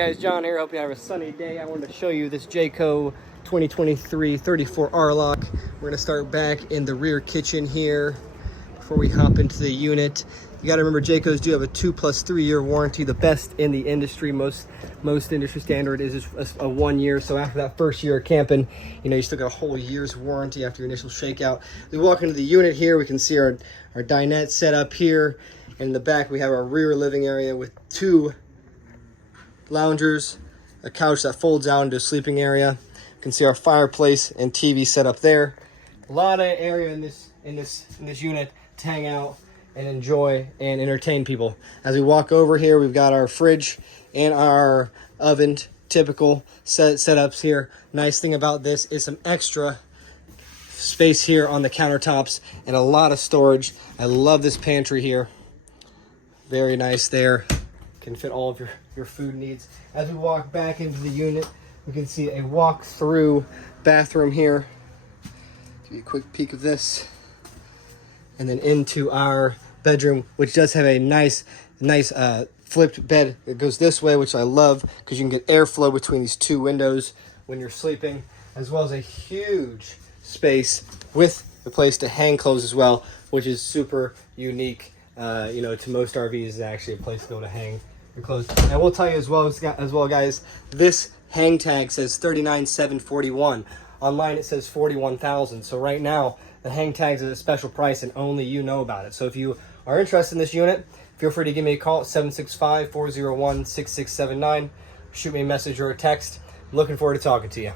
Hey guys, John here. Hope you have a sunny day. I wanted to show you this Jayco 2023 34R lock. We're going to start back in the rear kitchen here before we hop into the unit. You got to remember, Jaycos do have a 2+3 year warranty, the best in the industry. Most industry standard is a 1 year. So after that first year of camping, you still got a whole year's warranty after your initial shakeout. We walk into the unit here, we can see our dinette set up here. And in the back, we have our rear living area with 2 loungers, a couch that folds out into a sleeping area. You can see our fireplace and TV set up there. A lot of area in this unit to hang out and enjoy and entertain people. As we walk over here, we've got our fridge and our oven, typical setups here. Nice thing about this is some extra space here on the countertops and a lot of storage. I love this pantry here. Very nice there. Can fit all of your food needs. As we walk back into the unit, we can see a walk-through bathroom here. Give you a quick peek of this. And then into our bedroom, which does have a nice flipped bed that goes this way, which I love because you can get airflow between these 2 windows when you're sleeping, as well as a huge space with the place to hang clothes as well, which is super unique. To most RVs is actually a place to go to hang your clothes. And I will tell you as well, guys, this hang tag says $39,741. Online it says $41,000. So right now the hang tags is a special price and only you know about it. So if you are interested in this unit, feel free to give me a call at 765-401-6679. Shoot me a message or a text. I'm looking forward to talking to you.